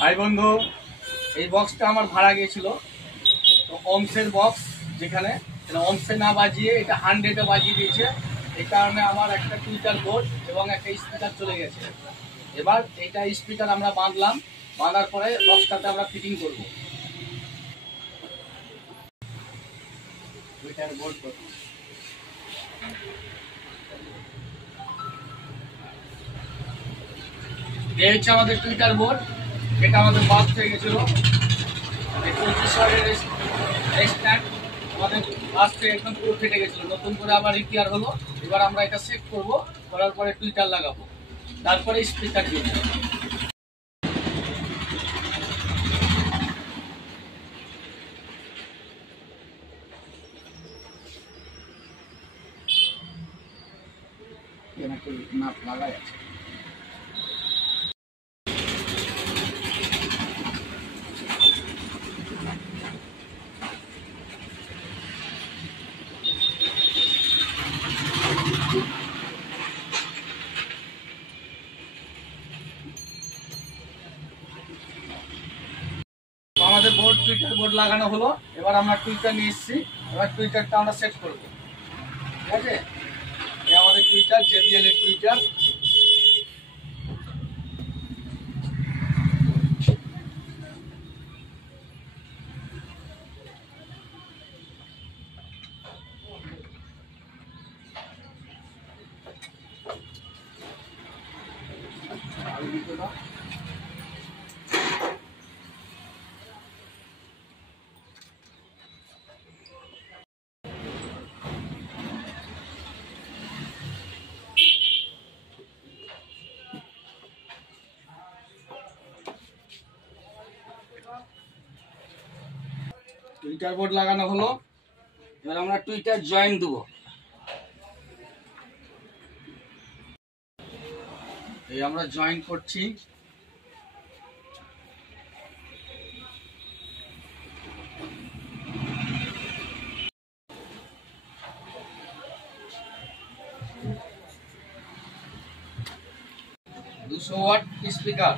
High বন্ধু, এই বক্সটা আমার ভাড়া গিয়েছিল। তো ওমসের বক্স, যেখানে ওমসে না বাজিয়ে এটা 100-এ বাজিয়ে দিয়েছে। এই কারণে আমার একটা টুইটার বোর্ড এবং একটা স্পিকার চলে গেছে। এবার এটা স্পিকার আমরা বাঁধলাম, বাঁধার পরে বক্সটাতে আমরা ফিটিং করবো। টুইটার বোর্ড করবো, এই হচ্ছে আমাদের টুইটার বোর্ড। এটা আমাদের বাস্ট হয়ে গেছিল, 25 স্ট্যান্ড আমাদের বাস্ট হয়ে একদম পুরো ফেটে গেছিল। নতুন করে আবার রিপেয়ার হলো। এবার আমরা এটা সেট করবো, করার পরে টুইটার লাগাবো, তারপরে স্পিকার দিয়ে দেবো। নাট লাগাই আছে। আমাদের বোর্ড, টুইটার বোর্ড লাগানো হলো। এবার আমরা টুইটার নিয়ে এসেছি। এবার টুইটারটা আমরা সেট করবো, ঠিক আছে? এই আমাদের টুইটার, JBL এর টুইটার। টুইটার বোর্ড লাগানো হলো। এবার আমরা টুইটার জয়েন দেবো। এই আমরা জয়েন করছি। দুশো ওয়াট স্পিকার।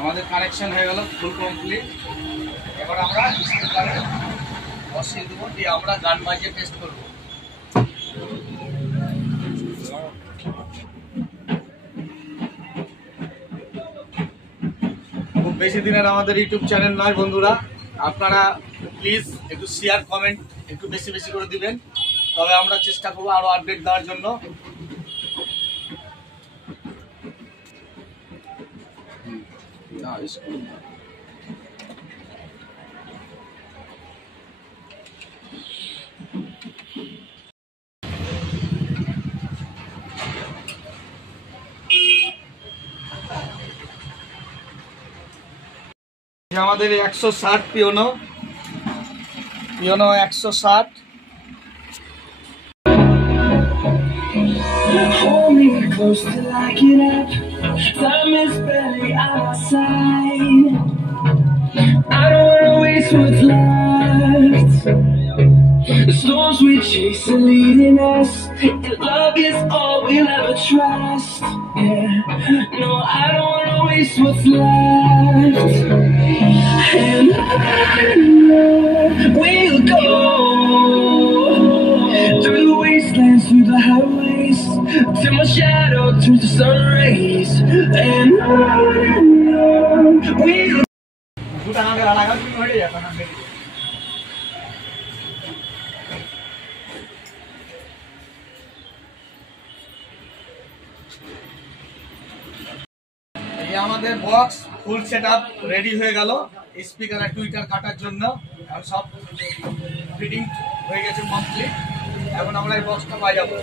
আমাদের কানেকশন হয়ে গেল, ফুল কমপ্লিট। এবার আমরা স্পিকারে বসিয়ে দেবো, দিয়ে আমরা গান বাজিয়ে টেস্ট করবো। খুব বেশি দিনের আমাদের ইউটিউব চ্যানেল নয় বন্ধুরা, আপনারা প্লিজ একটু শেয়ার, কমেন্ট একটু বেশি বেশি করে দিবেন, তবে আমরা চেষ্টা করবো আরো আপডেট দেওয়ার জন্য। আমাদের 160 piano 160। Hold me close till I get up. Time is barely on our side. I don't wanna waste what's left. The storms we chase are leading us, and love is all we'll ever trust. Yeah, no, I don't wanna waste what's left. And we'll go through the wastelands, through the highways, till my shadow turns to sun rays. And we'll এই আমাদের box full setup ready হয়ে গেল speaker আর Twitter কাটার জন্য। এখন সব fitting হয়ে গেছে complete. এখন আমরা এই বক্সটা বাজাবো।